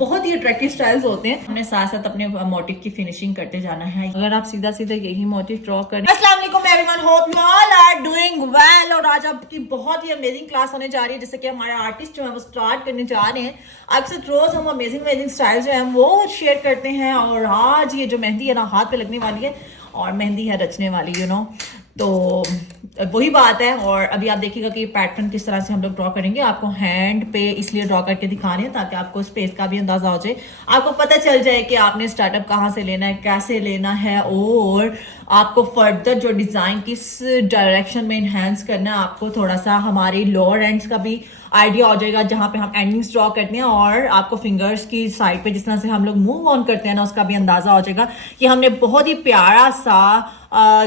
बहुत ही attractive styles होते हैं। हमने साथ साथ अपने मोटिव की फिनिशिंग करते जाना है। अगर आप सीधा सीधा यही मोटिव ड्रॉ करें। अस्सलाम वालेकुम everyone, hope you all are doing well. और आज आपकी बहुत ही अमेजिंग क्लास होने जा रही है, जैसे कि हमारे आर्टिस्ट जो है वो स्टार्ट करने जा रहे हैं। आपके साथ रोज हम अमेजिंग स्टाइल जो है वो शेयर करते हैं। और आज ये जो मेहंदी है ना हाथ पे लगने वाली है और मेहंदी है रचने वाली, तो वही बात है। और अभी आप देखिएगा कि पैटर्न किस तरह से हम लोग ड्रॉ करेंगे। आपको हैंड पे इसलिए ड्रॉ करके दिखा रहे हैं ताकि आपको स्पेस का भी अंदाजा हो जाए, आपको पता चल जाए कि आपने स्टार्टअप कहाँ से लेना है, कैसे लेना है, और आपको फर्दर जो डिजाइन किस डायरेक्शन में इनहेंस करना है। आपको थोड़ा सा हमारी लोअर एंड्स का भी आइडिया हो जाएगा जहां पे हम एंडिंग्स ड्रॉ करते हैं, और आपको फिंगर्स की साइड पे जिस तरह से हम लोग मूव ऑन करते हैं ना, उसका भी अंदाजा हो जाएगा कि हमने बहुत ही प्यारा सा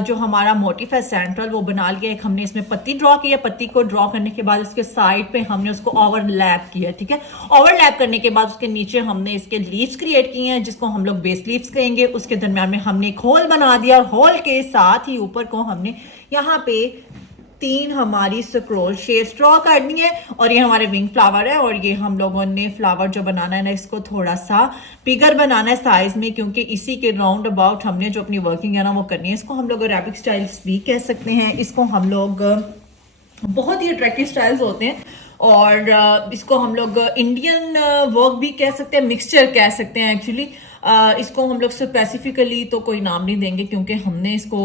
जो हमारा मोटिव है सेंट्रल वो बना लिया। एक हमने इसमें पत्ती ड्रॉ की है, पत्ती को ड्रॉ करने के बाद उसके साइड पे हमने उसको ओवरलैप किया, ठीक है। ओवरलैप करने के बाद उसके नीचे हमने इसके लीव्स क्रिएट किए हैं जिसको हम लोग बेस लीव्स कहेंगे। उसके दरम्यान में हमने एक होल बना दिया और होल के साथ ही ऊपर को हमने यहाँ पे 3 हमारी स्क्रोल शेप्स ड्रॉ करनी है। और ये हमारे विंग फ्लावर है, और ये हम लोगों ने फ्लावर जो बनाना है ना, इसको थोड़ा सा बिगर बनाना है साइज में, क्योंकि इसी के राउंड अबाउट हमने जो अपनी वर्किंग है ना वो करनी है। इसको हम लोग अरेबिक स्टाइल्स भी कह सकते हैं। इसको हम लोग बहुत ही अट्रैक्टिव स्टाइल्स होते हैं, और इसको हम लोग इंडियन वर्क भी कह सकते हैं, मिक्सचर कह सकते हैं एक्चुअली। इसको हम लोग स्पेसिफिकली तो कोई नाम नहीं देंगे, क्योंकि हमने इसको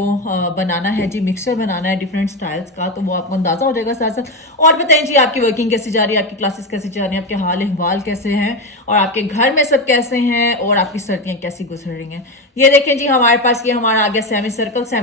बनाना है जी, मिक्सचर बनाना है डिफरेंट स्टाइल्स का, तो वो आपको अंदाजा हो जाएगा साथ साथ। और बताएं जी आपकी वर्किंग कैसी जा रही है, आपकी क्लासेस कैसी जा रही हैं, आपके हाल अहवाल कैसे हैं, और आपके घर में सब कैसे हैं, और आपकी सर्दियां कैसी गुजर रही हैं। ये देखें जी हमारे पास ये हमारा आ गया सेमी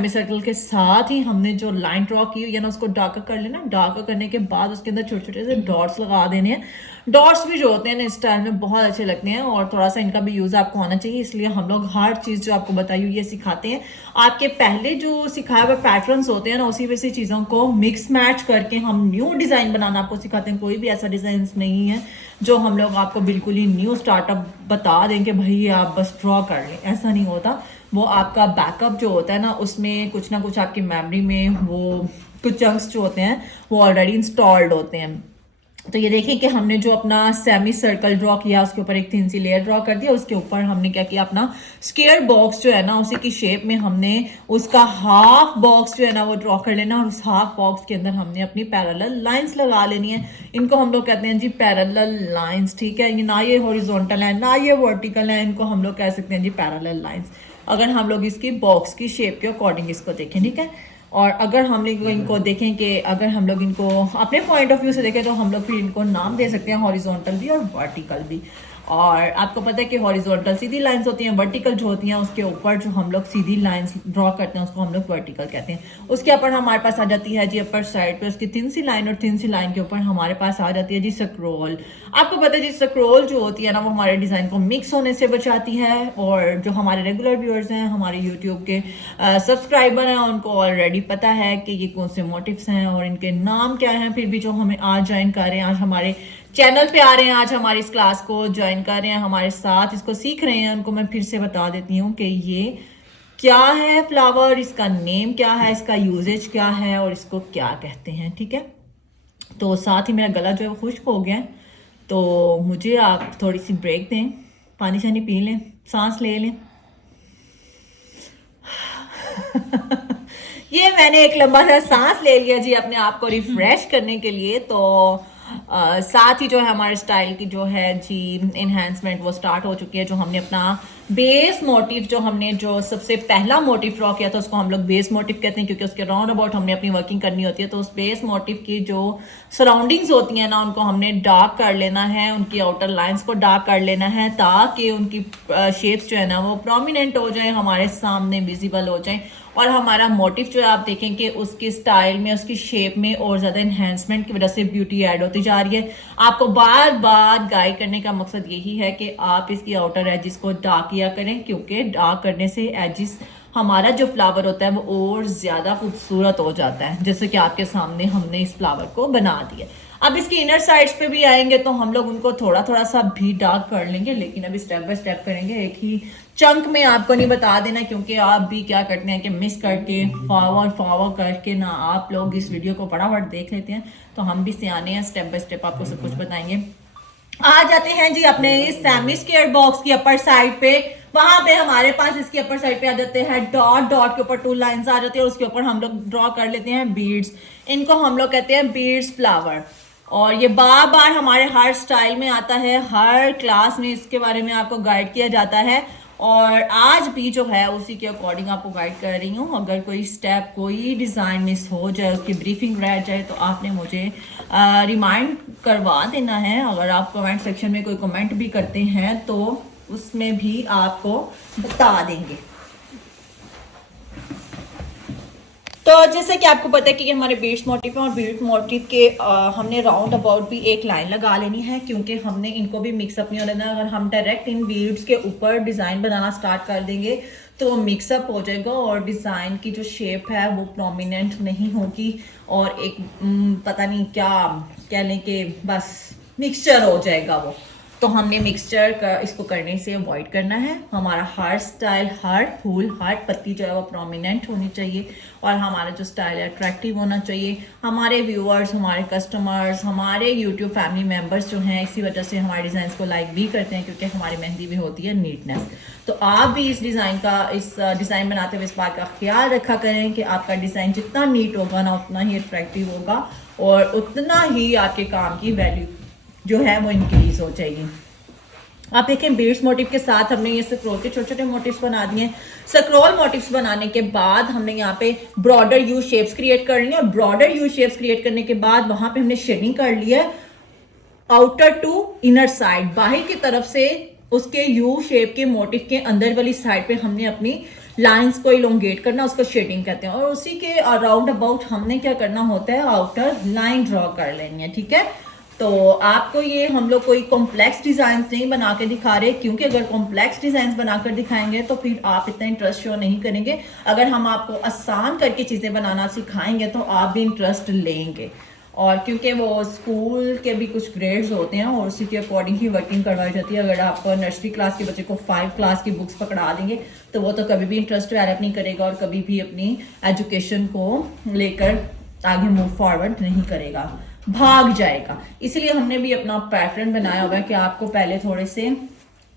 सर्कल के साथ ही हमने जो लाइन ड्रॉ की हुई है ना उसको डार्क कर लेना। डार्क करने के बाद उसके अंदर छोटे छोटे से डॉट्स लगा देने हैं। डॉट्स भी जो होते हैं ना इस स्टाइल में बहुत अच्छे लगते हैं, और थोड़ा सा इनका भी यूज आपको आना चाहिए, इसलिए हम लोग हर चीज जो आपको बताई हुई है सिखाते हैं। आपके पहले जो सिखाए हुए पैटर्न्स होते हैं ना उसी वैसी चीजों को मिक्स मैच करके हम न्यू डिजाइन बनाना आपको सिखाते हैं। कोई भी ऐसा डिजाइन नहीं है जो हम लोग आपको बिल्कुल ही न्यू स्टार्टअप बता दें कि भाई आप बस ड्रॉ कर लें, ऐसा नहीं होता। वो आपका बैकअप जो होता है ना उसमें कुछ ना कुछ आपकी मेमोरी में वो कुछ चंक्स जो होते हैं वो ऑलरेडी इंस्टॉल्ड होते हैं। तो ये देखिए कि हमने जो अपना सेमी सर्कल ड्रॉ किया उसके ऊपर एक थिन सी लेयर ड्रॉ कर दिया। उसके ऊपर हमने क्या किया, अपना स्क्वायर बॉक्स जो है ना उसी की शेप में हमने उसका हाफ बॉक्स जो है ना वो ड्रॉ कर लेना, और उस हाफ बॉक्स के अंदर हमने अपनी पैरेलल लाइंस लगा लेनी है। इनको हम लोग कहते हैं जी पैरेलल लाइंस, ठीक है। ना ये हॉरिजॉन्टल है ना ये वर्टिकल है, इनको हम लोग कह सकते हैं जी पैरेलल लाइंस, अगर हम लोग इसकी बॉक्स की शेप के अकॉर्डिंग इसको देखें, ठीक है। और अगर हम लोग इनको देखें कि अगर हम लोग इनको अपने पॉइंट ऑफ व्यू से देखें तो हम लोग फिर इनको नाम दे सकते हैं हॉरिजॉन्टल भी और वर्टिकल भी। और आपको पता है कि हॉरिजॉन्टल सीधी लाइंस होती हैं, वर्टिकल जो होती हैं उसके ऊपर जो हम लोग सीधी लाइंस ड्रॉ करते हैं उसको हम लोग वर्टिकल कहते हैं। उसके ऊपर हमारे पास आ जाती है जी अपर साइड पे उसकी थिन सी लाइन, और थिन सी लाइन के ऊपर हमारे पास आ जाती है जी स्क्रोल। आपको पता है जी स्क्रोल जो होती है ना वो हमारे डिजाइन को मिक्स होने से बचाती है। और जो हमारे रेगुलर व्यूअर्स हैं, हमारे यूट्यूब के सब्सक्राइबर हैं, उनको ऑलरेडी पता है कि ये कौन से मोटिव्स हैं और इनके नाम क्या हैं। फिर भी जो हमें आज ज्वाइन कर रहे हैं, आज हमारे चैनल पे आ रहे हैं, आज हमारी इस क्लास को ज्वाइन कर रहे हैं, हमारे साथ इसको सीख रहे हैं, उनको मैं फिर से बता देती हूँ कि ये क्या है फ्लावर, इसका नेम क्या है, इसका यूजेज क्या है, और इसको क्या कहते हैं, ठीक है। तो साथ ही मेरा गला जो है खुश्क हो गया है, तो मुझे आप थोड़ी सी ब्रेक दें, पानी शानी पी लें, सांस ले लें। ये मैंने एक लंबा सा सांस ले लिया जी अपने आप को रिफ्रेश करने के लिए। तो साथ ही जो है हमारे स्टाइल की जो है जी इन्हेंसमेंट वो स्टार्ट हो चुकी है। जो हमने अपना बेस मोटिव जो सबसे पहला मोटिव ड्रॉ किया था उसको हम लोग बेस मोटिव कहते हैं, क्योंकि उसके राउंड अबाउट हमने अपनी वर्किंग करनी होती है। तो उस बेस मोटिव की जो सराउंडिंग्स होती हैं ना उनको हमने डार्क कर लेना है, उनकी आउटर लाइंस को डार्क कर लेना है, ताकि उनकी शेप्स जो है ना वो प्रोमिनेंट हो जाए, हमारे सामने विजिबल हो जाए, और हमारा मोटिव जो है आप देखें कि उसकी स्टाइल में, उसकी शेप में और ज्यादा एनहेंसमेंट की वजह से ब्यूटी ऐड होती जा रही है। आपको बार बार गाइड करने का मकसद यही है कि आप इसकी आउटर एजिस को डार्क किया करें, क्योंकि डार्क करने से एजिस हमारा जो फ्लावर होता है वो और ज्यादा खूबसूरत हो जाता है, जैसे कि आपके सामने हमने इस फ्लावर को बना दिया। अब इसकी इनर साइड्स पे भी आएंगे तो हम लोग उनको थोड़ा थोड़ा सा भी डार्क कर लेंगे, लेकिन अभी स्टेप बाय स्टेप करेंगे, एक ही चंक में आपको नहीं बता देना, क्योंकि आप भी क्या करते हैं कि मिस करके फॉरवर्ड करके ना आप लोग इस वीडियो को फटाफट देख लेते हैं। तो हम भी सियाने हैं, स्टेप बाय स्टेप आपको सब कुछ बताएंगे। आ जाते हैं जी अपने इस सेमी स्क्वायर बॉक्स की अपर साइड पे। वहां पे हमारे पास इसकी अपर साइड पे आ जाते हैं डॉट, डॉट के ऊपर 2 लाइंस आ जाती है और उसके ऊपर हम लोग ड्रॉ कर लेते हैं बीड्स। इनको हम लोग कहते हैं बीड्स फ्लावर। और ये बार बार हमारे हर स्टाइल में आता है, हर क्लास में इसके बारे में आपको गाइड किया जाता है और आज भी जो है उसी के अकॉर्डिंग आपको गाइड कर रही हूँ। अगर कोई स्टेप, कोई डिज़ाइन मिस हो जाए, उसकी ब्रीफिंग रह जाए तो आपने मुझे रिमाइंड करवा देना है। अगर आप कमेंट सेक्शन में कोई कमेंट भी करते हैं तो उसमें भी आपको बता देंगे। तो जैसे कि आपको पता है कि हमारे बीड्स मोटिव है और बीड्स मोटिव के हमने राउंड अबाउट भी एक लाइन लगा लेनी है क्योंकि हमने इनको भी मिक्सअप नहीं होना है। अगर हम डायरेक्ट इन बीड्स के ऊपर डिज़ाइन बनाना स्टार्ट कर देंगे तो मिक्सअप हो जाएगा और डिज़ाइन की जो शेप है वो प्रोमिनेंट नहीं होगी और एक पता नहीं क्या कह लें कि बस मिक्सचर हो जाएगा वो। तो हमने मिक्सचर इसको करने से अवॉइड करना है। हमारा हर स्टाइल, हर फूल, हर पत्ती जो है वो प्रोमिनेंट होनी चाहिए और हमारा जो स्टाइल है अट्रैक्टिव होना चाहिए। हमारे व्यूअर्स, हमारे कस्टमर्स, हमारे यूट्यूब फैमिली मेम्बर्स जो हैं इसी वजह से हमारे डिज़ाइन को लाइक भी करते हैं क्योंकि हमारी मेहंदी भी होती है नीटनेस। तो आप भी इस डिज़ाइन बनाते हुए इस बात का ख्याल रखा करें कि आपका डिज़ाइन जितना नीट होगा ना उतना ही अट्रैक्टिव होगा और उतना ही आपके काम की वैल्यू जो है वो इंक्रीज हो जाएगी। आप देखें बीड्स मोटिव के साथ हमने ये स्क्रोल के छोटे छोटे मोटिव्स बना दिए। स्क्रोल मोटिव्स बनाने के बाद हमने यहाँ पे ब्रॉडर यू शेप्स क्रिएट कर ली और ब्रॉडर यू शेप्स क्रिएट करने के बाद वहां पे हमने शेडिंग कर लिया है आउटर टू इनर साइड। बाहर की तरफ से उसके यू शेप के मोटिव के अंदर वाली साइड पे हमने अपनी लाइंस को इलोंगेट करना, उसको शेडिंग कहते हैं। और उसी के अराउंड अबाउट हमने क्या करना होता है, आउटर लाइन ड्रॉ कर लेनी है। ठीक है, तो आपको ये हम लोग कोई कॉम्प्लेक्स डिजाइन नहीं बना के दिखा रहे क्योंकि अगर कॉम्प्लेक्स डिजाइन बनाकर दिखाएंगे तो फिर आप इतना इंटरेस्ट शो नहीं करेंगे। अगर हम आपको आसान करके चीजें बनाना सिखाएंगे तो आप भी इंटरेस्ट लेंगे। और क्योंकि वो स्कूल के भी कुछ ग्रेड्स होते हैं और उसी के अकॉर्डिंग ही वर्किंग करवाई जाती है। अगर आप नर्सरी क्लास के बच्चे को 5 क्लास की बुक्स पकड़ा देंगे तो वो तो कभी भी इंटरेस्ट डेवलप नहीं करेगा और कभी भी अपनी एजुकेशन को लेकर आगे मूव फॉरवर्ड नहीं करेगा, भाग जाएगा। इसलिए हमने भी अपना पैटर्न बनाया हुआ है कि आपको पहले थोड़े से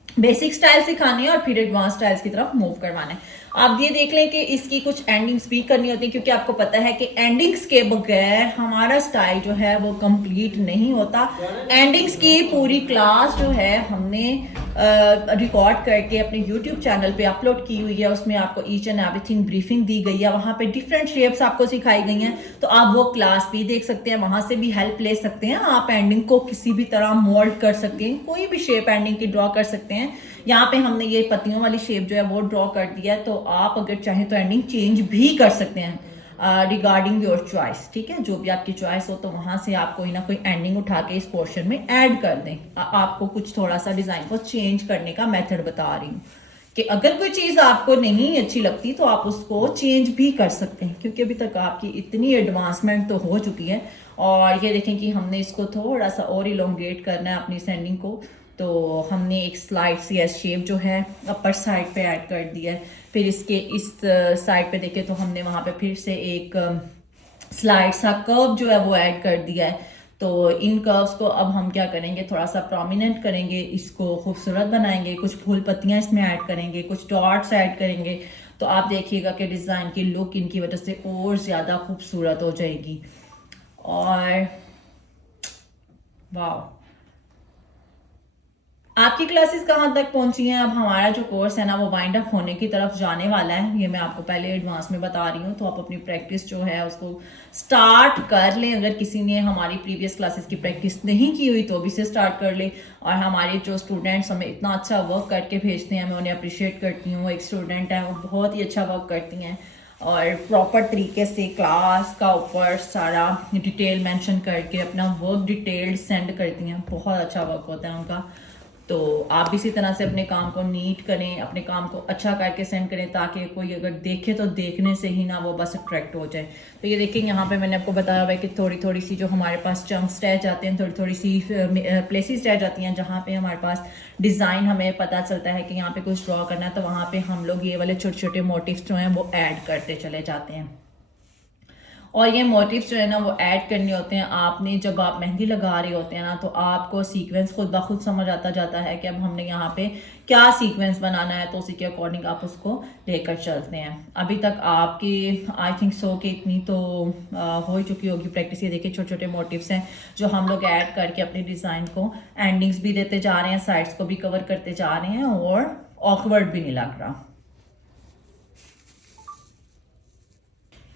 बेसिक स्टाइल सिखाने हैं और फिर एडवांस स्टाइल्स की तरफ मूव करवाना है। आप ये देख लें कि इसकी कुछ एंडिंग्स भी करनी होती है क्योंकि आपको पता है कि एंडिंग्स के बगैर हमारा स्टाइल जो है वो कंप्लीट नहीं होता। एंडिंग्स की पूरी क्लास जो है हमने रिकॉर्ड करके अपने यूट्यूब चैनल पे अपलोड की हुई है। उसमें आपको ईच एंड एवरीथिंग ब्रीफिंग दी गई है, वहाँ पे डिफरेंट शेप्स आपको सिखाई गई हैं। तो आप वो क्लास भी देख सकते हैं, वहाँ से भी हेल्प ले सकते हैं। आप एंडिंग को किसी भी तरह मोल्ड कर सकते हैं, कोई भी शेप एंडिंग की ड्रॉ कर सकते हैं। यहाँ पे हमने ये पत्तियों वाली शेप जो है वो ड्रॉ कर दिया है, तो आप अगर चाहें तो एंडिंग चेंज भी कर सकते हैं रिगार्डिंग योर चॉइस। ठीक है, जो भी आपकी चॉइस हो तो वहां से आप कोई ना कोई एंडिंग उठा के इस पोर्शन में ऐड कर दें। आपको कुछ थोड़ा सा डिजाइन को चेंज करने का मेथड बता रही हूँ कि अगर कोई चीज आपको नहीं अच्छी लगती तो आप उसको चेंज भी कर सकते हैं क्योंकि अभी तक आपकी इतनी एडवांसमेंट तो हो चुकी है। और ये देखें कि हमने इसको थोड़ा सा और इलोंगेट करना है अपनी सेंडिंग को, तो हमने एक स्लाइड सी एस शेप जो है अपर साइड पे ऐड कर दिया है। फिर इसके इस साइड पे देखें तो हमने वहाँ पे फिर से एक स्लाइड सा कर्व जो है वो ऐड कर दिया है। तो इन कर्व्स को अब हम क्या करेंगे, थोड़ा सा प्रोमिनेंट करेंगे, इसको खूबसूरत बनाएंगे, कुछ फूल पत्तियां इसमें ऐड करेंगे, कुछ डॉट्स ऐड करेंगे। तो आप देखिएगा कि डिज़ाइन की लुक इनकी वजह से और ज़्यादा खूबसूरत हो जाएगी। और वाह, आपकी क्लासेस कहाँ तक पहुंची हैं? अब हमारा जो कोर्स है ना वो वाइंड अप होने की तरफ जाने वाला है, ये मैं आपको पहले एडवांस में बता रही हूँ। तो आप अपनी प्रैक्टिस जो है उसको स्टार्ट कर लें। अगर किसी ने हमारी प्रीवियस क्लासेस की प्रैक्टिस नहीं की हुई तो भी से स्टार्ट कर ले। और हमारे जो स्टूडेंट्स हमें इतना अच्छा वर्क करके भेजते हैं, मैं उन्हें अप्रिशिएट करती हूँ। एक स्टूडेंट है वो बहुत ही अच्छा वर्क करती हैं और प्रॉपर तरीके से क्लास का ऊपर सारा डिटेल मेंशन करके अपना वर्क डिटेल्ड सेंड करती हैं। बहुत अच्छा वर्क होता है उनका। तो आप भी इसी तरह से अपने काम को नीट करें, अपने काम को अच्छा करके सेंड करें ताकि कोई अगर देखे तो देखने से ही ना वो बस अट्रैक्ट हो जाए। तो ये देखिए यहाँ पे मैंने आपको बताया हुआ है कि थोड़ी थोड़ी सी जो हमारे पास चंक्स रह जाते हैं, थोड़ी थोड़ी सी प्लेसेस रह जाती हैं जहाँ पे हमारे पास डिज़ाइन हमें पता चलता है कि यहाँ पे कुछ ड्रॉ करना है। तो वहाँ पे हम लोग ये वाले छोटे छोटे मोटिव्स जो हैं वो ऐड करते चले जाते हैं। और ये मोटिव्स जो है ना वो ऐड करने होते हैं आपने जब आप मेहंदी लगा रहे होते हैं ना, तो आपको सीक्वेंस खुद ब खुद समझ आता जाता है कि अब हमने यहाँ पे क्या सीक्वेंस बनाना है, तो उसी के अकॉर्डिंग आप उसको लेकर चलते हैं। अभी तक आपकी आई थिंक सो कि इतनी तो हो ही चुकी होगी प्रैक्टिस। ये देखिए छोटे छोटे मोटिव्स हैं जो हम लोग ऐड करके अपने डिज़ाइन को एंडिंग्स भी देते जा रहे हैं, साइड्स को भी कवर करते जा रहे हैं और ऑकवर्ड भी नहीं लग रहा।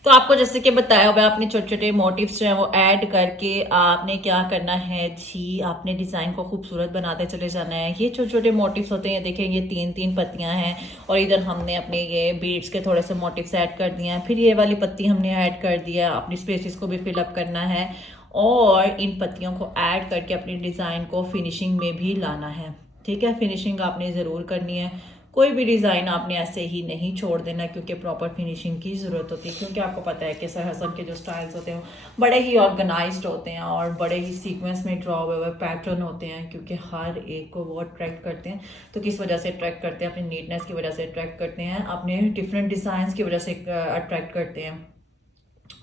तो आपको जैसे कि बताया हुआ आपने छोटे छोटे मोटिव्स जो हैं वो ऐड करके आपने क्या करना है जी, आपने डिज़ाइन को खूबसूरत बनाते चले जाना है। ये छोटे छोटे मोटिव्स होते हैं, देखें ये 3-3 पत्तियां हैं और इधर हमने अपने ये बीड्स के थोड़े से मोटिव्स ऐड कर दिए हैं। फिर ये वाली पत्ती हमने ऐड कर दिया, अपनी स्पेसेस को भी फिलअप करना है और इन पत्तियों को ऐड करके अपने डिज़ाइन को फिनिशिंग में भी लाना है। ठीक है, फिनिशिंग आपने ज़रूर करनी है। कोई भी डिज़ाइन आपने ऐसे ही नहीं छोड़ देना क्योंकि प्रॉपर फिनिशिंग की ज़रूरत होती है। क्योंकि आपको पता है कि सर हसन के जो स्टाइल्स होते हैं बड़े ही ऑर्गेनाइज्ड होते हैं और बड़े ही सीक्वेंस में ड्रॉ हुए हुए पैटर्न होते हैं, क्योंकि हर एक को वो अट्रैक्ट करते हैं। तो किस वजह से अट्रैक्ट करते हैं? अपनी नीटनेस की वजह से अट्रैक्ट करते हैं, अपने डिफरेंट डिज़ाइंस की वजह से अट्रैक्ट करते हैं।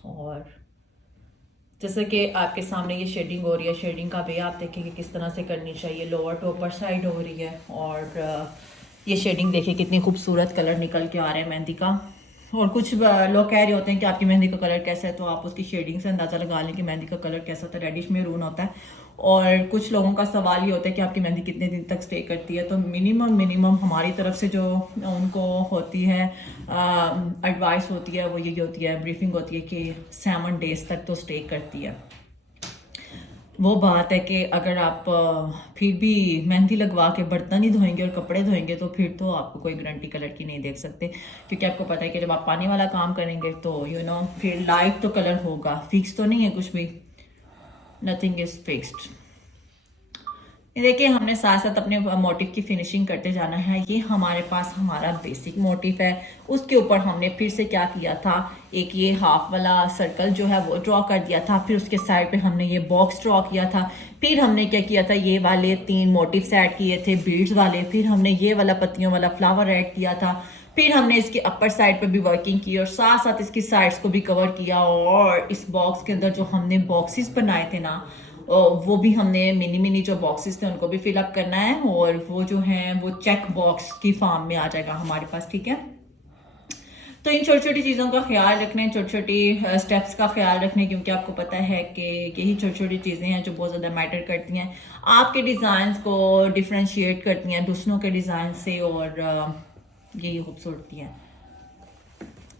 और जैसे कि आपके सामने ये शेडिंग हो रही है, शेडिंग का भी आप देखेंगे किस तरह से करनी चाहिए। लोअर टू अपर साइड हो रही है और ये शेडिंग देखिए कितनी खूबसूरत कलर निकल के आ रहे हैं मेहंदी का। और कुछ लोग कह रहे होते हैं कि आपकी मेहंदी का कलर कैसा है, तो आप उसकी शेडिंग से अंदाज़ा लगा लें कि मेहंदी का कलर कैसा होता है। रेडिश मेरून होता है। और कुछ लोगों का सवाल ये होता है कि आपकी मेहंदी कितने दिन तक स्टे करती है। तो मिनिमम हमारी तरफ से जो उनको होती है एडवाइस होती है वो यही होती है, ब्रीफिंग होती है कि 7 डेज तक तो स्टे करती है। वो बात है कि अगर आप फिर भी मेहंदी लगवा के बर्तन ही धोएंगे और कपड़े धोएंगे तो फिर तो आपको कोई गारंटी कलर की नहीं देख सकते, क्योंकि आपको पता है कि जब आप पानी वाला काम करेंगे तो फिर लाइट तो कलर होगा, फिक्स तो नहीं है कुछ भी, नथिंग इज फिक्स्ड। ये देखिए हमने साथ साथ अपने मोटिव की फिनिशिंग करते जाना है। ये हमारे पास हमारा बेसिक मोटिव है, उसके ऊपर हमने फिर से क्या किया था, एक ये हाफ वाला सर्कल जो है वो ड्रॉ कर दिया था। फिर उसके साइड पे हमने ये बॉक्स ड्रॉ किया था। फिर हमने क्या किया था, ये वाले 3 मोटिव्स ऐड किए थे बीड्स वाले। फिर हमने ये वाला पत्तियों वाला फ्लावर ऐड किया था। फिर हमने इसके अपर साइड पे भी वर्किंग की और साथ साथ इसकी साइड्स को भी कवर किया। और इस बॉक्स के अंदर जो हमने बॉक्सेस बनाए थे ना, वो भी हमने मिनी जो बॉक्सेस थे उनको भी फिलअप करना है और वो जो हैं वो चेक बॉक्स की फॉर्म में आ जाएगा हमारे पास। ठीक है, तो इन छोटी छोटी चीज़ों का ख्याल रखने, छोटी छोटी स्टेप्स का ख्याल रखने, क्योंकि आपको पता है कि यही छोटी छोटी चीज़ें हैं जो बहुत ज़्यादा मैटर करती हैं, आपके डिज़ाइंस को डिफ्रेंशिएट करती हैं दूसरों के डिज़ाइन से और यही खूबसूरती है।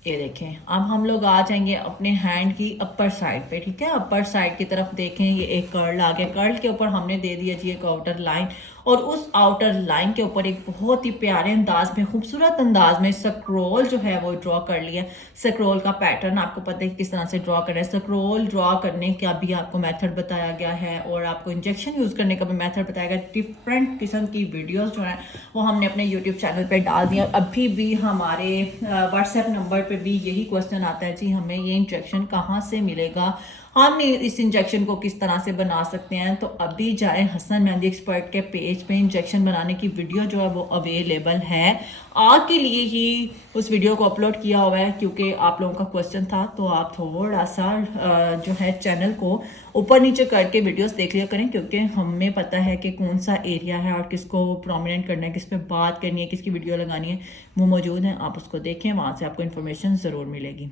ये देखें अब हम लोग आ जाएंगे अपने हैंड की अपर साइड पे। ठीक है, अपर साइड की तरफ देखें, ये एक कर्ल आ गया। कर्ल के ऊपर हमने दे दिया जी एक आउटर लाइन और उस आउटर लाइन के ऊपर एक बहुत ही प्यारे अंदाज में, खूबसूरत अंदाज में स्क्रोल जो है वो ड्रॉ कर लिया। स्क्रोल का पैटर्न आपको पता है किस तरह से ड्रॉ करना है। स्क्रोल ड्रॉ करने का भी आपको मेथड बताया गया है और आपको इंजेक्शन यूज़ करने का भी मेथड बताया गया। डिफरेंट किस्म की वीडियोस जो हैं वो हमने अपने यूट्यूब चैनल पे डाल दिया। अभी भी हमारे व्हाट्सएप नंबर पे भी यही क्वेश्चन आता है जी हमें ये इंजेक्शन कहाँ से मिलेगा, हम इस इंजेक्शन को किस तरह से बना सकते हैं। तो अभी जाए हसन मेहंदी एक्सपर्ट के पेज पे, इंजेक्शन बनाने की वीडियो जो है वो अवेलेबल है। आज के लिए ही उस वीडियो को अपलोड किया हुआ है क्योंकि आप लोगों का क्वेश्चन था, तो आप थोड़ा सा जो है चैनल को ऊपर नीचे करके वीडियोस देख लिया करें, क्योंकि हमें पता है कि कौन सा एरिया है और किसको प्रोमिनेंट करना है, किस पे बात करनी है, किसकी वीडियो लगानी है, वो मौजूद है। आप उसको देखें, वहाँ से आपको इन्फॉर्मेशन ज़रूर मिलेगी।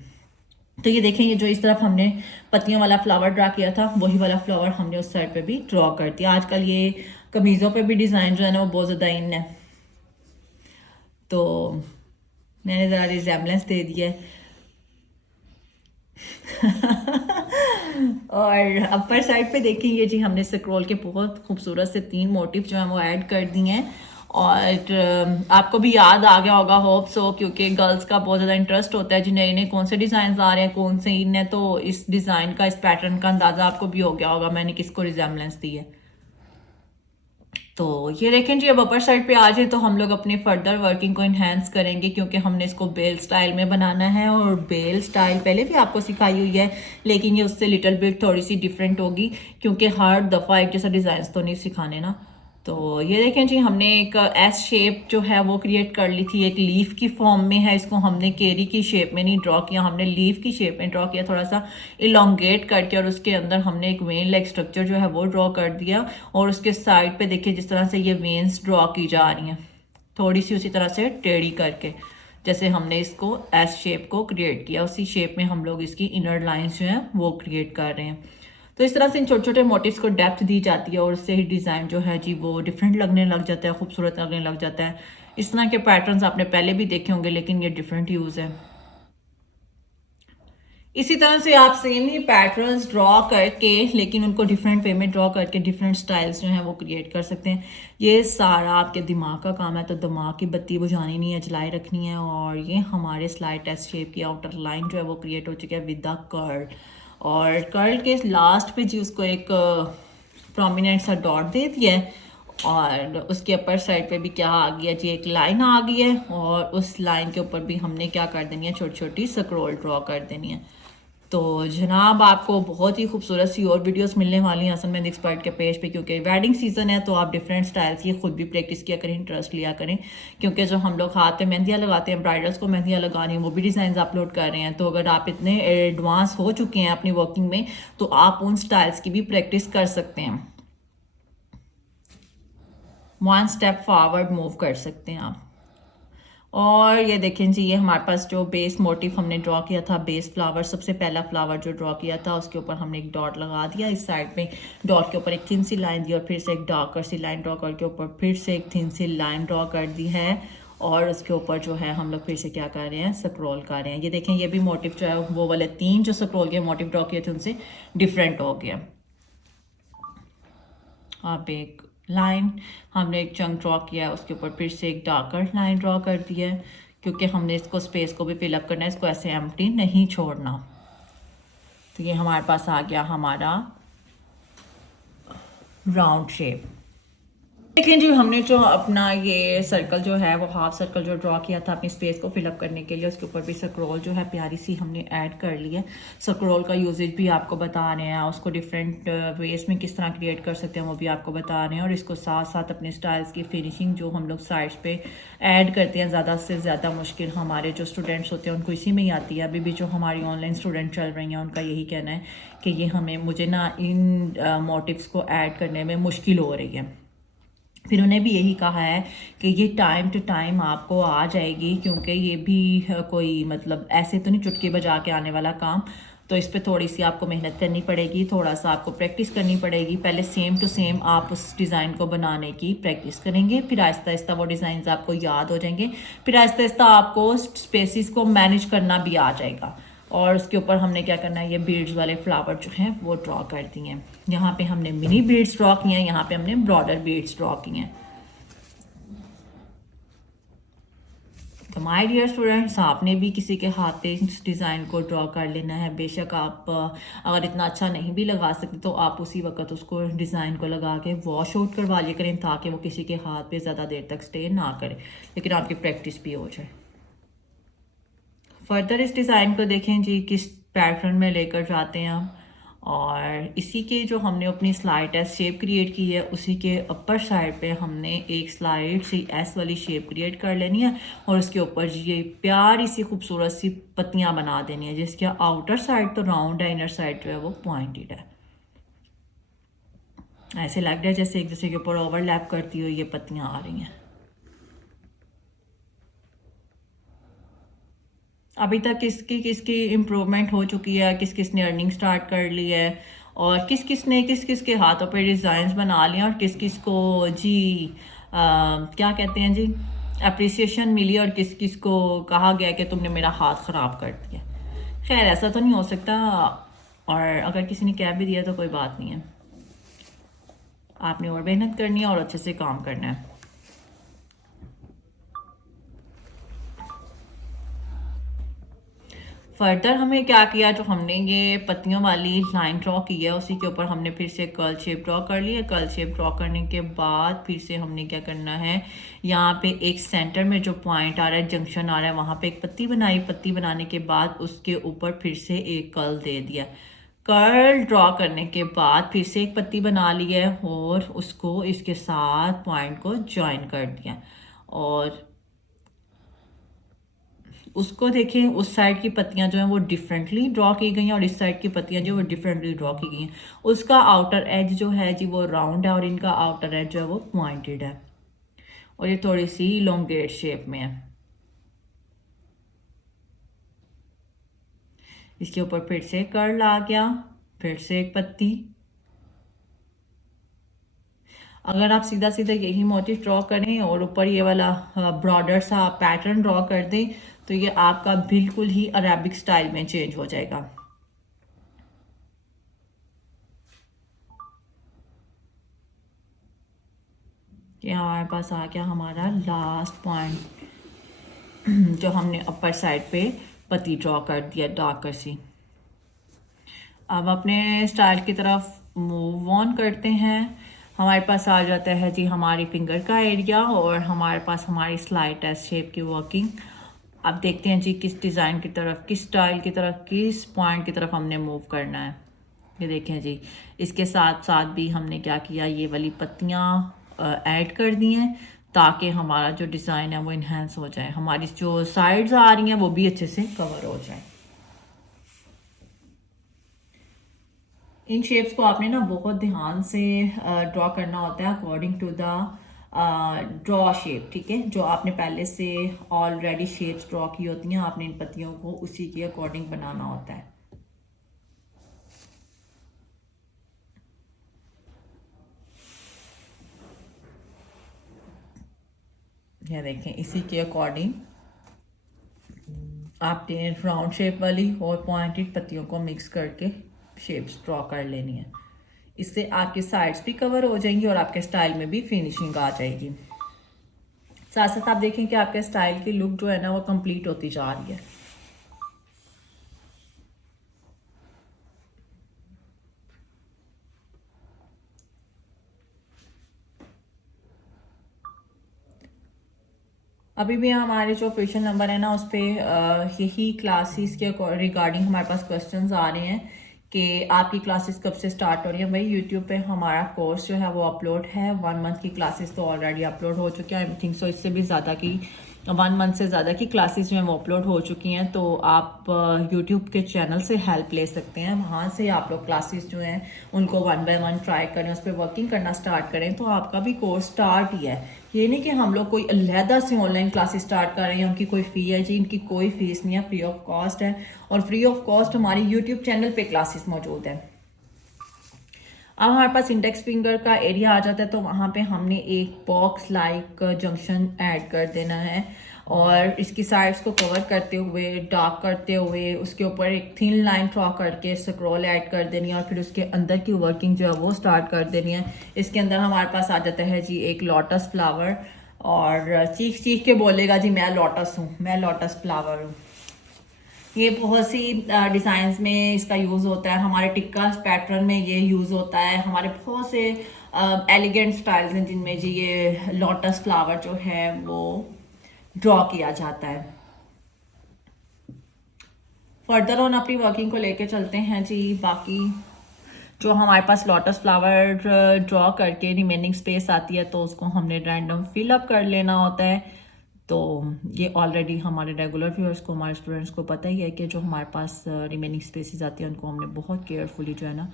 तो ये देखें, ये जो इस तरफ हमने पत्तियों वाला फ्लावर ड्रा किया था वही वाला फ्लावर हमने उस साइड पे भी ड्रॉ कर दिया। आजकल ये कमीज़ों पे भी डिज़ाइन जो है ना वो बहुत ज़्यादा इन है, तो मैंने ज़रा रिजेम्बलेंस दे दिया है। और अपर साइड पे देखिए जी हमने स्क्रॉल के बहुत खूबसूरत से 3 मोटिव जो हैं वो ऐड कर दिए हैं। और आपको भी याद आ गया होगा, होप सो, क्योंकि गर्ल्स का बहुत ज़्यादा इंटरेस्ट होता है जी नए नए कौन से डिज़ाइन आ रहे हैं, कौन से इन है। तो इस डिज़ाइन का, इस पैटर्न का अंदाज़ा आपको भी हो गया होगा मैंने किसको रिजेम्बलेंस दी है। तो ये देखें जी अब अपर साइड पे आ जाए तो हम लोग अपने फर्दर वर्किंग को इन्हेंस करेंगे, क्योंकि हमने इसको बेल स्टाइल में बनाना है। और बेल स्टाइल पहले भी आपको सिखाई हुई है, लेकिन ये उससे लिटिल बिट थोड़ी सी डिफरेंट होगी, क्योंकि हर दफ़ा एक जैसा डिज़ाइन तो नहीं सिखाने ना। तो ये देखें जी, हमने एक एस शेप जो है वो क्रिएट कर ली थी, एक लीफ की फॉर्म में है। इसको हमने केरी की शेप में नहीं ड्रॉ किया, हमने लीफ की शेप में ड्रॉ किया, थोड़ा सा इलोंगेट करके, और उसके अंदर हमने एक वेन लाइक स्ट्रक्चर जो है वो ड्रॉ कर दिया। और उसके साइड पे देखिए जिस तरह से ये वेन्स ड्रॉ की जा रही हैं, थोड़ी सी उसी तरह से टेढ़ी करके, जैसे हमने इसको एस शेप को क्रिएट किया, उसी शेप में हम लोग इसकी इनर लाइंस जो हैं वो क्रिएट कर रहे हैं। तो इस तरह से इन छोटे छोटे मोटिव्स को डेप्थ दी जाती है और उससे ही डिज़ाइन जो है जी वो डिफरेंट लगने लग जाता है, खूबसूरत लगने लग जाता है। इस तरह के पैटर्न्स आपने पहले भी देखे होंगे, लेकिन ये डिफरेंट यूज़ है। इसी तरह से आप सेम ही पैटर्न्स ड्रॉ करके, लेकिन उनको डिफरेंट वे में ड्रॉ करके डिफरेंट स्टाइल्स जो हैं वो क्रिएट कर सकते हैं। ये सारा आपके दिमाग का काम है, तो दिमाग की बत्ती बुझानी नहीं है, जलाई रखनी है। और ये हमारे स्लाइड टेस्ट शेप की आउटर लाइन जो है वो क्रिएट हो चुकी है विद द कर्ल। और कर्ल के लास्ट पे जी उसको एक प्रोमिनेंट सा डॉट दे दिया है, और उसके अपर साइड पे भी क्या आ गया जी, एक लाइन आ गई है। और उस लाइन के ऊपर भी हमने क्या कर देनी है, छोटी छोटी स्क्रॉल ड्रॉ कर देनी है। तो जनाब आपको बहुत ही खूबसूरत सी और वीडियोस मिलने वाली हैं हसन मेहंदी एक्सपर्ट के पेज पे, क्योंकि वेडिंग सीजन है तो आप डिफरेंट स्टाइल्स की खुद भी प्रैक्टिस किया करें, इंटरेस्ट लिया करें। क्योंकि जो हम लोग हाथ पे मेहंदियाँ लगाते हैं, ब्राइडल्स को मेहंदियाँ लगा रही हैं, वो भी डिज़ाइन अपलोड कर रहे हैं। तो अगर आप इतने एडवांस हो चुके हैं अपनी वर्किंग में, तो आप उन स्टाइल्स की भी प्रैक्टिस कर सकते हैं, वन स्टेप फॉरवर्ड मूव कर सकते हैं आप। और ये देखें जी, ये हमारे पास जो बेस मोटिव हमने ड्रॉ किया था, बेस फ्लावर, सबसे पहला फ्लावर जो ड्रॉ किया था, उसके ऊपर हमने एक डॉट लगा दिया। इस साइड में डॉट के ऊपर एक थिन सी लाइन दी और फिर से एक डार्कर सी लाइन ड्रॉ करके ऊपर फिर से एक थिन सी लाइन ड्रॉ कर दी है। और उसके ऊपर जो है हम लोग फिर से क्या कर रहे हैं, स्क्रॉल कर रहे हैं। ये देखें, ये भी मोटिव जो है वो वाले 3 जो स्क्रॉल के मोटिव ड्रॉ किए थे उनसे डिफरेंट हो गया। आप एक लाइन, हमने एक चंक ड्रॉ किया है, उसके ऊपर फिर से एक डार्कर लाइन ड्रॉ कर दी है, क्योंकि हमने इसको स्पेस को भी फिलअप करना है, इसको ऐसे एम्प्टी नहीं छोड़ना। तो ये हमारे पास आ गया हमारा राउंड शेप। लेकिन जी हमने जो अपना ये सर्कल जो है वो हाफ सर्कल जो ड्रॉ किया था अपनी स्पेस को फिलअप करने के लिए, उसके ऊपर भी स्क्रॉल जो है प्यारी सी हमने ऐड कर ली है। स्क्रॉल का यूजेज भी आपको बता रहे हैं, उसको डिफरेंट वेज में किस तरह क्रिएट कर सकते हैं वो भी आपको बता रहे हैं। और इसको साथ साथ अपने स्टाइल्स की फिनिशिंग जो हम लोग साइड्स पे ऐड करते हैं, ज़्यादा से ज़्यादा मुश्किल हमारे जो स्टूडेंट्स होते हैं उनको इसी में ही आती है। अभी भी जो हमारी ऑनलाइन स्टूडेंट चल रही हैं उनका यही कहना है कि ये हमें मुझे ना इन मोटिव्स को ऐड करने में मुश्किल हो रही है। फिर उन्हें भी यही कहा है कि ये टाइम टू टाइम आपको आ जाएगी, क्योंकि ये भी कोई मतलब ऐसे तो नहीं चुटकी बजा के आने वाला काम। तो इस पर थोड़ी सी आपको मेहनत करनी पड़ेगी, थोड़ा सा आपको प्रैक्टिस करनी पड़ेगी। पहले सेम टू सेम आप उस डिज़ाइन को बनाने की प्रैक्टिस करेंगे, फिर आहिस्ता आहिस्ता वो डिज़ाइन आपको याद हो जाएंगे, फिर आहिस्ता आहिस्ता आपको स्पेसिस को मैनेज करना भी आ जाएगा। और उसके ऊपर हमने क्या करना है, ये बीड्स वाले फ्लावर जो हैं वो ड्रॉ कर दिए हैं। यहाँ पे हमने मिनी बीड्स ड्रॉ किए हैं, यहाँ पे हमने ब्रॉडर बीड्स ड्रॉ किए हैं। तो माय डियर स्टूडेंट्स, आपने भी किसी के हाथ पे इस डिज़ाइन को ड्रॉ कर लेना है। बेशक आप अगर इतना अच्छा नहीं भी लगा सकते तो आप उसी वक्त उसको डिज़ाइन को लगा के वॉश आउट करवा लिया करें, ताकि वो किसी के हाथ पे ज़्यादा देर तक स्टे ना करे, लेकिन आपकी प्रैक्टिस भी हो जाए। फर्दर इस डिज़ाइन को देखें जी, किस पैटर्न में लेकर जाते हैं हम। और इसी के जो हमने अपनी स्लाइड एस शेप क्रिएट की है, उसी के अपर साइड पे हमने एक स्लाइड सी एस वाली शेप क्रिएट कर लेनी है, और उसके ऊपर ये प्यारी सी खूबसूरत सी पत्तियां बना देनी है, जिसके आउटर साइड तो राउंड है, इनर साइड जो है वो पॉइंटेड है। ऐसे लग रहा है जैसे एक दूसरे के ऊपर ओवरलैप करती हुई ये पत्तियां आ रही हैं। अभी तक किसकी किसकी इम्प्रूवमेंट हो चुकी है, किस किस ने अर्निंग स्टार्ट कर ली है, और किस किस ने किस किस के हाथों पे डिज़ाइंस बना लिए, और किस किस को जी क्या कहते हैं जी अप्रिसिएशन मिली, और किस किस को कहा गया कि तुमने मेरा हाथ ख़राब कर दिया। खैर ऐसा तो नहीं हो सकता, और अगर किसी ने कह भी दिया तो कोई बात नहीं है, आपने और मेहनत करनी है और अच्छे से काम करना है। फर्दर हमें क्या किया, जो हमने ये पत्तियों वाली लाइन ड्रॉ की है उसी के ऊपर हमने फिर से कर्ल शेप ड्रॉ कर ली है। कर्ल शेप ड्रॉ करने के बाद फिर से हमने क्या करना है, यहाँ पे एक सेंटर में जो पॉइंट आ रहा है, जंक्शन आ रहा है, वहाँ पे एक पत्ती बनाई। पत्ती बनाने के बाद उसके ऊपर फिर से एक कर्ल दे दिया। कर्ल ड्रॉ करने के बाद फिर से एक पत्ती बना ली है और उसको इसके साथ पॉइंट को ज्वाइन कर दिया और उसको देखें, उस साइड की पत्तियां जो हैं वो डिफरेंटली ड्रॉ की गई हैं और इस साइड की पत्तियां जो वो डिफरेंटली ड्रॉ की गई हैं। उसका आउटर एज जो है जी वो राउंड है और इनका आउटर एज जो है वो पॉइंटेड है और ये थोड़ी सी इलोंगेट शेप में है। इसके ऊपर फिर से कर्ल आ गया, फिर से एक पत्ती। अगर आप सीधा सीधा यही मोटिव ड्रॉ करें और ऊपर ये वाला ब्रॉडर सा पैटर्न ड्रॉ कर दें तो ये आपका बिल्कुल ही अरेबिक स्टाइल में चेंज हो जाएगा। ये हमारे पास आ गया हमारा लास्ट पॉइंट जो हमने अपर साइड पे पत्ती ड्रॉ कर दिया डार्कर सी। अब अपने स्टाइल की तरफ मूव ऑन करते हैं। हमारे पास आ जाता है जी हमारी फिंगर का एरिया और हमारे पास हमारी स्लाइड एस शेप की वर्किंग। अब देखते हैं जी किस डिज़ाइन की तरफ, किस स्टाइल की तरफ, किस पॉइंट की तरफ हमने मूव करना है। ये देखें जी, इसके साथ साथ भी हमने क्या किया, ये वाली पत्तियाँ ऐड कर दी हैं ताकि हमारा जो डिज़ाइन है वो इन्हेंस हो जाए, हमारी जो साइड्स आ रही हैं वो भी अच्छे से कवर हो जाए। इन शेप्स को आपने ना बहुत ध्यान से ड्रॉ करना होता है according to the draw shape, ठीक है। जो आपने पहले से ऑलरेडी शेप्स ड्रॉ की होती हैं, आपने इन पत्तियों को उसी के अकॉर्डिंग बनाना होता है। ये देखें, इसी के अकॉर्डिंग आपने राउंड शेप वाली और पॉइंटेड पत्तियों को मिक्स करके शेप्स ड्रॉ कर लेनी है। इससे आपकी साइड्स भी कवर हो जाएंगी और आपके स्टाइल में भी फिनिशिंग आ जाएगी। साथ साथ आप देखें कि आपके स्टाइल की लुक जो है ना वो कंप्लीट होती जा रही है। अभी भी हमारे जो ऑफिशियल नंबर है ना उस पर यही क्लासेस के रिगार्डिंग हमारे पास क्वेश्चंस आ रहे हैं कि आपकी क्लासेस कब से स्टार्ट हो रही है। भाई यूट्यूब पे हमारा कोर्स जो है वो अपलोड है, 1 मंथ की क्लासेस तो ऑलरेडी अपलोड हो चुकी हैं। आई थिंक सो इससे भी ज़्यादा की 1 मंथ से ज़्यादा की क्लासेस जो हैं वो अपलोड हो चुकी हैं। तो आप यूट्यूब के चैनल से हेल्प ले सकते हैं, वहाँ से आप लोग क्लासेस जो हैं उनको 1 बाय 1 ट्राई करें, उस पर वर्किंग करना स्टार्ट करें तो आपका भी कोर्स स्टार्ट ही है। ये नहीं कि हम लोग कोई अलहदा से ऑनलाइन क्लासेस स्टार्ट कर रहे हैं, उनकी कोई फ़ी है जी, इनकी कोई फीस नहीं है, फ्री ऑफ कॉस्ट है और फ्री ऑफ कॉस्ट हमारी यूट्यूब चैनल पे क्लासेस मौजूद है। अब हमारे पास इंडेक्स फिंगर का एरिया आ जाता है तो वहाँ पे हमने एक बॉक्स लाइक जंक्शन ऐड कर देना है और इसकी साइड्स को कवर करते हुए, डार्क करते हुए उसके ऊपर एक थिन लाइन ड्रॉ करके स्क्रॉल ऐड कर देनी है और फिर उसके अंदर की वर्किंग जो है वो स्टार्ट कर देनी है। इसके अंदर हमारे पास आ जाता है जी एक लोटस फ्लावर और चीख चीख के बोलेगा जी मैं लोटस हूँ, मैं लोटस फ्लावर हूँ। ये बहुत सी डिज़ाइंस में इसका यूज़ होता है, हमारे टिक्का पैटर्न में ये यूज़ होता है, हमारे बहुत से एलिगेंट स्टाइल्स हैं जिनमें जी ये लोटस फ्लावर जो है वो ड्रॉ किया जाता है। फर्दर ऑन अपनी वर्किंग को लेके चलते हैं जी। बाकी जो हमारे पास लोटस फ्लावर ड्रॉ करके रिमेनिंग स्पेस आती है तो उसको हमने रैंडम फिल अप कर लेना होता है। तो ये ऑलरेडी हमारे रेगुलर व्यूअर्स को, हमारे स्टूडेंट्स को पता ही है कि जो हमारे पास रिमेनिंग स्पेसेस आती हैं उनको हमने बहुत केयरफुली जो है ना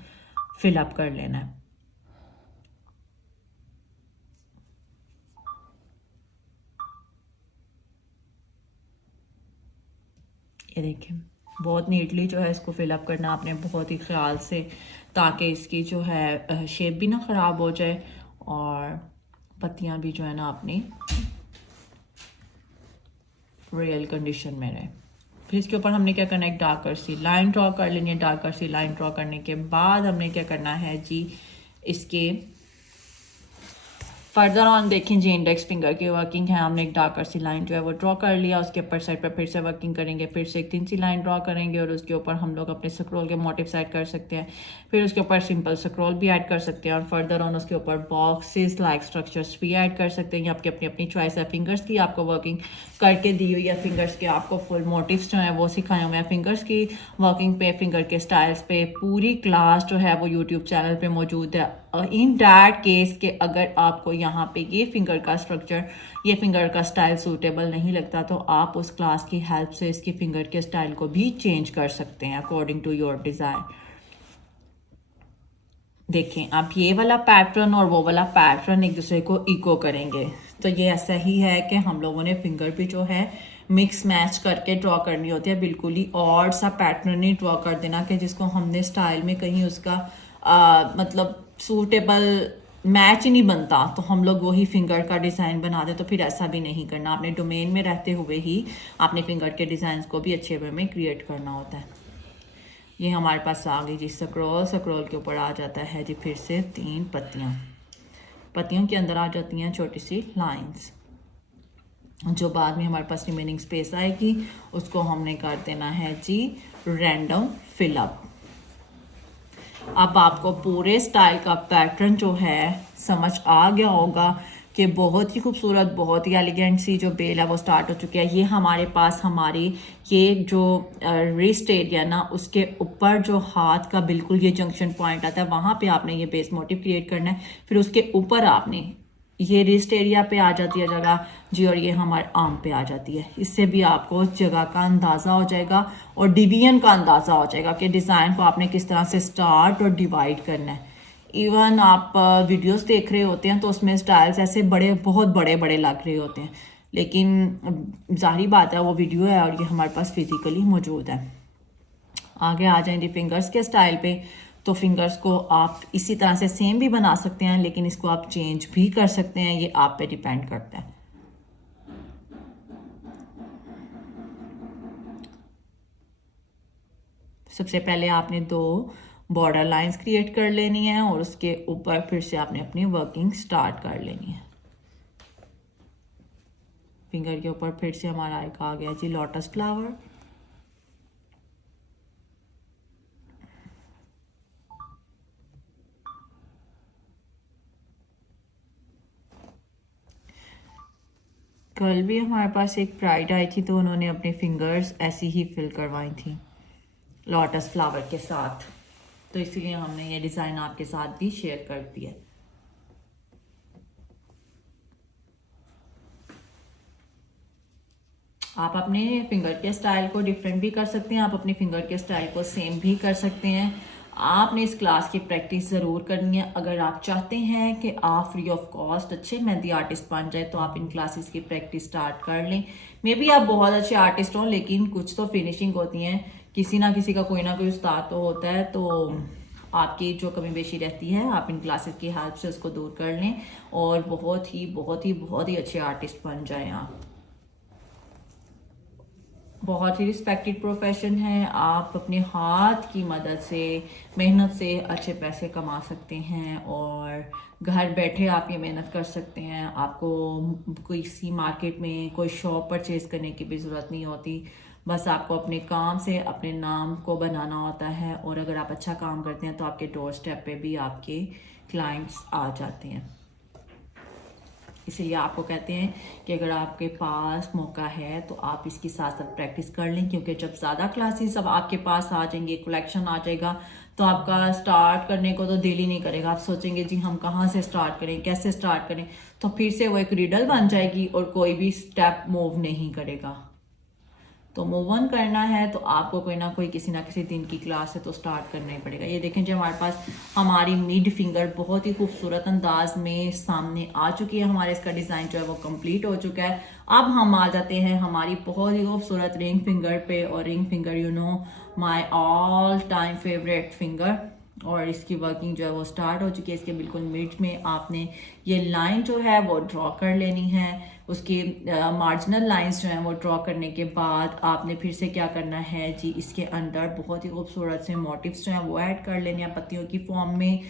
फिल अप कर लेना है। ये देखिए, बहुत नीटली जो है इसको फिलअप करना आपने बहुत ही ख्याल से, ताकि इसकी जो है शेप भी ना ख़राब हो जाए और पत्तियां भी जो है ना अपनी रियल कंडीशन में रहे। फिर इसके ऊपर हमने क्या करना है, एक डार्कर सी लाइन ड्रॉ कर लेनी है। डार्कर सी लाइन ड्रॉ करने के बाद हमने क्या करना है जी, इसके फर्दर ऑन देखें जी इंडेक्स फिंगर की वर्किंग है। हमने एक डार्कर सी लाइन जो है वो ड्रॉ कर लिया, उसके ऊपर साइड पर फिर से वर्किंग करेंगे, फिर से एक थिन सी लाइन ड्रॉ करेंगे और उसके ऊपर हम लोग अपने स्क्रॉल के मोटिव्स ऐड कर सकते हैं। फिर उसके ऊपर सिंपल स्क्रॉल भी ऐड कर सकते हैं और फर्दर ऑन उसके ऊपर बॉक्सेस लाइक स्ट्रक्चर्स भी ऐड कर सकते हैं। ये आपकी अपनी अपनी चॉइस है। फिंगर्स की आपको वर्किंग करके दी हुई है, फिंगर्स के आपको फुल मोटिव्स जो हैं वो सिखाए हुए हैं। फिंगर्स की वर्किंग पे, फिंगर के स्टाइल्स पे पूरी क्लास जो है वो यूट्यूब चैनल पे मौजूद है। इन दैट केस के अगर आपको यहाँ पे ये फिंगर का स्ट्रक्चर, ये फिंगर का स्टाइल सूटेबल नहीं लगता तो आप उस क्लास की हेल्प से इसकी फिंगर के स्टाइल को भी चेंज कर सकते हैं अकॉर्डिंग टू योर डिज़ायर। देखें आप ये वाला पैटर्न और वो वाला पैटर्न एक दूसरे को इको करेंगे, तो ये ऐसा ही है कि हम लोगों ने फिंगर भी जो है मिक्स मैच करके ड्रॉ करनी होती है। बिल्कुल ही ऑड सा पैटर्न नहीं ड्रॉ कर देना कि जिसको हमने स्टाइल में कहीं उसका मतलब सूटेबल मैच ही नहीं बनता तो हम लोग वही फिंगर का डिज़ाइन बना दें, तो फिर ऐसा भी नहीं करना। आपने डोमेन में रहते हुए ही आपने फिंगर के डिज़ाइन को भी अच्छे वे में क्रिएट करना होता है। ये हमारे पास आ गई जी स्क्रॉल। स्क्रॉल के ऊपर आ जाता है जी फिर से 3 पत्तियाँ। पत्तियों के अंदर आ जाती हैं छोटी सी लाइंस, जो बाद में हमारे पास रिमेनिंग स्पेस आएगी उसको हमने कर देना है जी रैंडम फिलअप। अब आपको पूरे स्टाइल का पैटर्न जो है समझ आ गया होगा कि बहुत ही खूबसूरत, बहुत ही एलिगेंट सी जो बेल है वो स्टार्ट हो चुकी है। ये हमारे पास हमारी ये जो रिस्ट एरिया ना उसके ऊपर जो हाथ का बिल्कुल ये जंक्शन पॉइंट आता है वहाँ पे आपने ये बेस मोटिव क्रिएट करना है। फिर उसके ऊपर आपने ये रिस्ट एरिया पे आ जाती है जगह जी और ये हमारे आर्म पे आ जाती है। इससे भी आपको जगह का अंदाज़ा हो जाएगा और डिवीजन का अंदाज़ा हो जाएगा कि डिज़ाइन को आपने किस तरह से स्टार्ट और डिवाइड करना है। इवन आप वीडियोस देख रहे होते हैं तो उसमें स्टाइल्स ऐसे बड़े, बहुत बड़े बड़े लग रहे होते हैं, लेकिन जाहिर बात है वो वीडियो है और ये हमारे पास फिजिकली मौजूद है। आगे आ जाएंगे फिंगर्स के स्टाइल पे, तो फिंगर्स को आप इसी तरह से सेम भी बना सकते हैं, लेकिन इसको आप चेंज भी कर सकते हैं, ये आप पे डिपेंड करता है। सबसे पहले आपने 2 बॉर्डर लाइंस क्रिएट कर लेनी है और उसके ऊपर फिर से आपने अपनी वर्किंग स्टार्ट कर लेनी है। फिंगर के ऊपर फिर से हमारा एक आ गया जी लोटस फ्लावर। कल भी हमारे पास एक ब्राइड आई थी तो उन्होंने अपने फिंगर्स ऐसी ही फिल करवाई थी लोटस फ्लावर के साथ, तो इसीलिए हमने ये डिज़ाइन आपके साथ भी शेयर कर दिया। आप अपने फिंगर के स्टाइल को डिफरेंट भी कर सकते हैं, आप अपने फिंगर के स्टाइल को सेम भी कर सकते हैं। आपने इस क्लास की प्रैक्टिस ज़रूर करनी है। अगर आप चाहते हैं कि आप फ्री ऑफ कॉस्ट अच्छे मेहंदी आर्टिस्ट बन जाए तो आप इन क्लासेस की प्रैक्टिस स्टार्ट कर लें। मे बी आप बहुत अच्छे आर्टिस्ट हों, लेकिन कुछ तो फिनिशिंग होती हैं, किसी ना किसी का कोई ना कोई उस्ताद तो होता है, तो आपकी जो कमी बेशी रहती है आप इन क्लासेस की हेल्प से उसको दूर कर लें और बहुत ही बहुत ही बहुत ही अच्छे आर्टिस्ट बन जाएं आप। बहुत ही रिस्पेक्टेड प्रोफेशन है। आप अपने हाथ की मदद से, मेहनत से अच्छे पैसे कमा सकते हैं और घर बैठे आप ये मेहनत कर सकते हैं। आपको किसी मार्केट में कोई शॉप परचेज करने की भी ज़रूरत नहीं होती, बस आपको अपने काम से अपने नाम को बनाना होता है और अगर आप अच्छा काम करते हैं तो आपके डोर स्टेप पे भी आपके क्लाइंट्स आ जाते हैं। इसलिए आपको कहते हैं कि अगर आपके पास मौका है तो आप इसकी साथ साथ प्रैक्टिस कर लें, क्योंकि जब ज़्यादा क्लासेस अब आपके पास आ जाएंगे, कलेक्शन आ जाएगा, तो आपका स्टार्ट करने को तो दिल ही नहीं करेगा। आप सोचेंगे जी हम कहाँ से स्टार्ट करें, कैसे स्टार्ट करें, तो फिर से वो एक रिडल बन जाएगी और कोई भी स्टेप मूव नहीं करेगा। तो मूव ऑन करना है तो आपको कोई ना कोई किसी ना किसी दिन की क्लास है तो स्टार्ट करना ही पड़ेगा। ये देखें जो हमारे पास हमारी मिड फिंगर बहुत ही खूबसूरत अंदाज में सामने आ चुकी है। हमारे इसका डिज़ाइन जो है वो कंप्लीट हो चुका है। अब हम आ जाते हैं हमारी बहुत ही खूबसूरत रिंग फिंगर पे, और ring finger you know my all time favourite finger, और इसकी वर्किंग जो है वो स्टार्ट हो चुकी है। इसके बिल्कुल मिड में आपने ये लाइन जो है वो ड्रॉ कर लेनी है। उसकी मार्जिनल लाइंस जो हैं वो ड्रॉ करने के बाद आपने फिर से क्या करना है जी, इसके अंदर बहुत ही खूबसूरत से मोटिव्स जो हैं वो ऐड कर लेने हैं पत्तियों की फॉर्म में।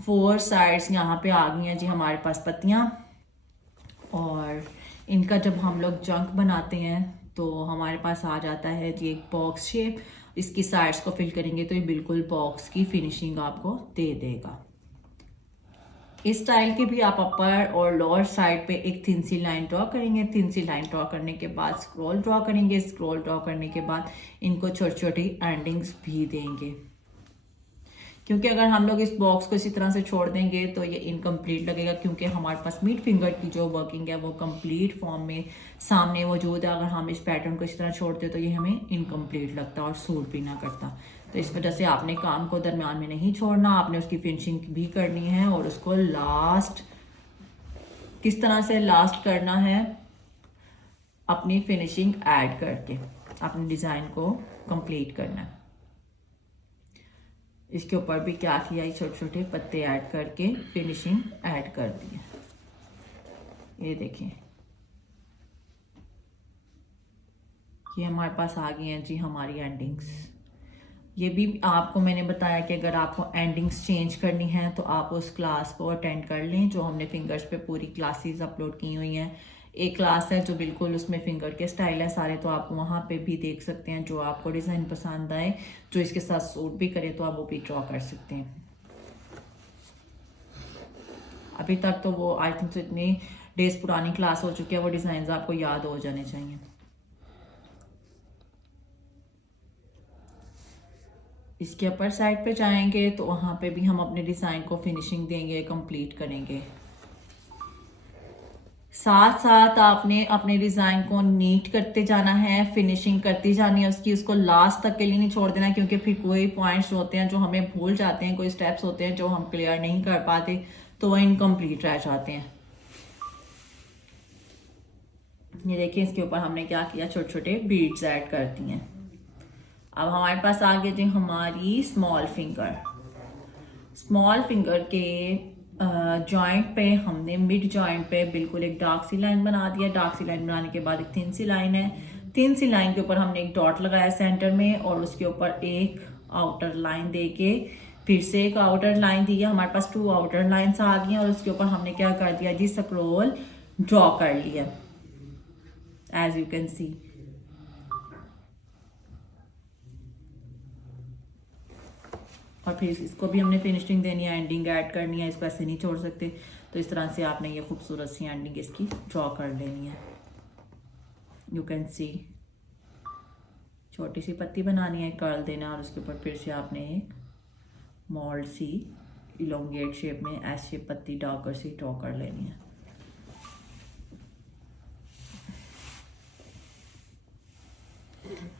4 साइड्स यहाँ पे आ गई हैं जी हमारे पास पत्तियाँ। और इनका जब हम लोग जंक बनाते हैं तो हमारे पास आ जाता है जी एक बॉक्स शेप। इसकी साइड्स को फिल करेंगे तो ये बिल्कुल बॉक्स की फिनिशिंग आपको दे देगा। इस स्टाइल की भी आप अपर और लोअर साइड पे एक थिन सी लाइन ड्रॉ करेंगे। थिन सी लाइन ड्रॉ करने के बाद स्क्रॉल ड्रॉ करेंगे। स्क्रॉल ड्रॉ करने के बाद इनको छोटी छोटी एंडिंग्स भी देंगे, क्योंकि अगर हम लोग इस बॉक्स को इसी तरह से छोड़ देंगे तो ये इनकम्प्लीट लगेगा, क्योंकि हमारे पास मिड फिंगर की जो वर्किंग है वो कंप्लीट फॉर्म में सामने मौजूद है। अगर हम इस पैटर्न को इस तरह छोड़ते तो ये हमें इनकम्प्लीट लगता और सूट भी ना करता। तो इस वजह से आपने काम को दरमियान में नहीं छोड़ना, आपने उसकी फिनिशिंग भी करनी है और उसको लास्ट किस तरह से लास्ट करना है, अपनी फिनिशिंग ऐड करके अपने डिज़ाइन को कंप्लीट करना है। इसके ऊपर भी क्या किया, छोटे छोटे पत्ते ऐड करके फिनिशिंग ऐड कर दी है। ये देखिए ये हमारे पास आ गई हैं जी हमारी एंडिंग्स। ये भी आपको मैंने बताया कि अगर आपको एंडिंग्स चेंज करनी है तो आप उस क्लास को अटेंड कर लें जो हमने फिंगर्स पे पूरी क्लासेस अपलोड की हुई हैं। एक क्लास है जो बिल्कुल उसमें फिंगर के स्टाइल है सारे, तो आप वहाँ पे भी देख सकते हैं। जो आपको डिज़ाइन पसंद आए, जो इसके साथ सूट भी करे, तो आप वो भी ड्रॉ कर सकते हैं। अभी तक तो वो आई थिंक इतनी डेज पुरानी क्लास हो चुकी है, वो डिज़ाइन आपको याद हो जाने चाहिए। इसके अपर साइड पे जाएंगे तो वहाँ पे भी हम अपने डिज़ाइन को फिनिशिंग देंगे, कंप्लीट करेंगे। साथ साथ आपने अपने डिज़ाइन को नीट करते जाना है, फिनिशिंग करती जानी है उसकी। उसको लास्ट तक के लिए नहीं छोड़ देना, क्योंकि फिर कोई पॉइंट्स होते हैं जो हमें भूल जाते हैं, कोई स्टेप्स होते हैं जो हम क्लियर नहीं कर पाते, तो वह इनकम्प्लीट रह जाते हैं। ये देखिए इसके ऊपर हमने क्या किया, छोटे छोटे बीड्स ऐड कर दिए हैं। अब हमारे पास आ गई थी हमारी स्मॉल फिंगर। स्मॉल फिंगर के जॉइंट पे हमने मिड जॉइंट पे बिल्कुल एक डार्क सी लाइन बना दिया। डार्क सी लाइन बनाने के बाद एक थिन सी लाइन है। थिन सी लाइन के ऊपर हमने एक डॉट लगाया सेंटर में, और उसके ऊपर एक आउटर लाइन देके फिर से एक आउटर लाइन दी है। हमारे पास 2 आउटर लाइन्स आ गई हैं, और उसके ऊपर हमने क्या कर दिया जी, स्क्रॉल ड्रॉ कर लिया, एज यू कैन सी। और फिर इसको भी हमने फिनिशिंग देनी है, एंडिंग ऐड करनी है, इसको ऐसे नहीं छोड़ सकते। तो इस तरह से आपने ये खूबसूरत सी एंडिंग इसकी ड्रॉ कर लेनी है। यू कैन सी छोटी सी पत्ती बनानी है, कर्ल देना, और उसके ऊपर फिर से आपने एक मोल्ड सी इलोंगेट शेप में ऐसे पत्ती डार्कर सी ड्रॉ कर लेनी है।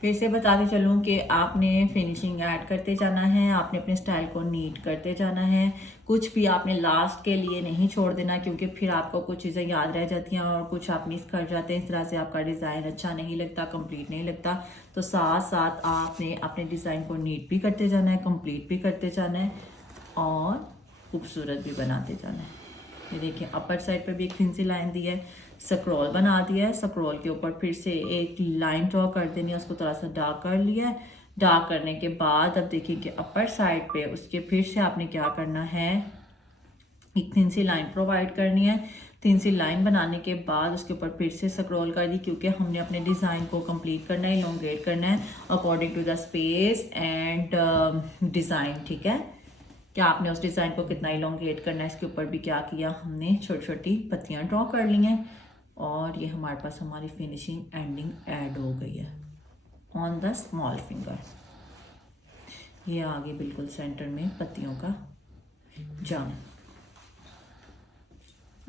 फिर से बताते चलूँ कि आपने फिनिशिंग ऐड करते जाना है, आपने अपने स्टाइल को नीट करते जाना है। कुछ भी आपने लास्ट के लिए नहीं छोड़ देना, क्योंकि फिर आपको कुछ चीज़ें याद रह जाती हैं और कुछ आप मिस कर जाते हैं। इस तरह से आपका डिज़ाइन अच्छा नहीं लगता, कंप्लीट नहीं लगता। तो साथ साथ आपने अपने डिज़ाइन को नीट भी करते जाना है, कंप्लीट भी करते जाना है, और खूबसूरत भी बनाते जाना है। ये देखिए अपर साइड पर भी एक थिन सी लाइन दी है, स्क्रॉल बना दिया है। स्क्रॉल के ऊपर फिर से एक लाइन ड्रॉ कर देनी है, उसको थोड़ा सा डार्क कर लिया है। डार्क करने के बाद अब देखिए कि अपर साइड पे उसके फिर से आपने क्या करना है, एक थिन सी लाइन प्रोवाइड करनी है। थिन सी लाइन बनाने के बाद उसके ऊपर फिर से स्क्रॉल कर दी, क्योंकि हमने अपने डिज़ाइन को कंप्लीट करना है, इलोंगेट करना है according to the space and design. ठीक है, क्या आपने उस डिज़ाइन को कितना इलोंगेट करना है, इसके ऊपर भी क्या किया, हमने छोटी छोटी पत्तियां ड्रॉ कर ली हैं। और ये हमारे पास हमारी फिनिशिंग एंडिंग ऐड हो गई है ऑन द स्मॉल फिंगर। ये आगे बिल्कुल सेंटर में पत्तियों का जाम।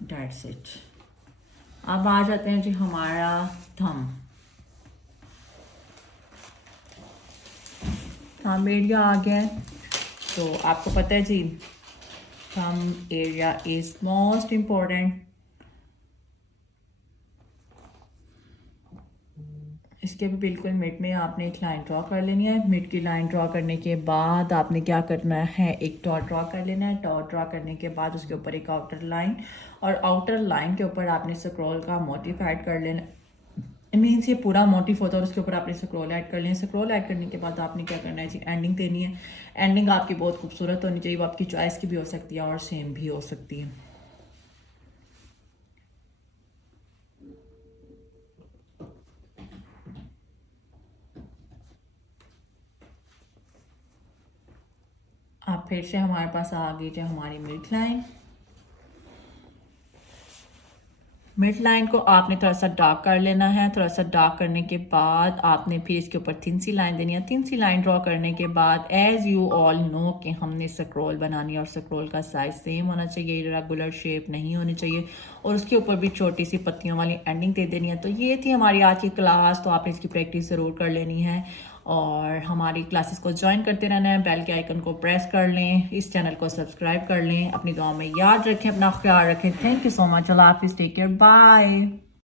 That's it. अब आ जाते हैं जी हमारा थंब। थंब एरिया आ गया है, तो आपको पता है जी thumb area is most important. इसके भी बिल्कुल मिड में आपने एक लाइन ड्रॉ कर लेनी है। मिड की लाइन ड्रॉ करने के बाद आपने क्या करना है, एक डॉट ड्रॉ कर लेना है। डॉट ड्रॉ करने के बाद उसके ऊपर एक आउटर लाइन, और आउटर लाइन के ऊपर आपने स्क्रॉल का मोटिव ऐड कर लेना। मीन्स ये पूरा मोटिव होता है और उसके ऊपर आपने स्क्रॉल ऐड कर लेना। स्क्रॉल ऐड करने के बाद आपने क्या करना है जी, एंडिंग देनी है। एंडिंग आपकी बहुत खूबसूरत होनी चाहिए, वो आपकी चॉइस की भी हो सकती है और सेम भी हो सकती है। फिर से हमारे पास आ गई जो हमारी मिड लाइन। मिड लाइन को आपने थोड़ा सा डार्क कर लेना है। थोड़ा सा डार्क करने के बाद आपने फिर इसके ऊपर थिन सी लाइन देनी है। थिन सी लाइन ड्रॉ करने के बाद एज यू ऑल नो कि हमने स्क्रॉल बनानी है और स्क्रॉल का साइज सेम होना चाहिए, रेगुलर शेप नहीं होनी चाहिए और उसके ऊपर भी छोटी सी पत्तियों वाली एंडिंग दे देनी है। तो ये थी हमारी आज की क्लास। तो आपने इसकी प्रैक्टिस ज़रूर कर लेनी है और हमारी क्लासेस को ज्वाइन करते रहना है। बेल के आइकन को प्रेस कर लें, इस चैनल को सब्सक्राइब कर लें। अपनी दुआ में याद रखें, अपना ख्याल रखें। Thank you so much. अल्लाह हाफिज़, टेक केयर, बाय।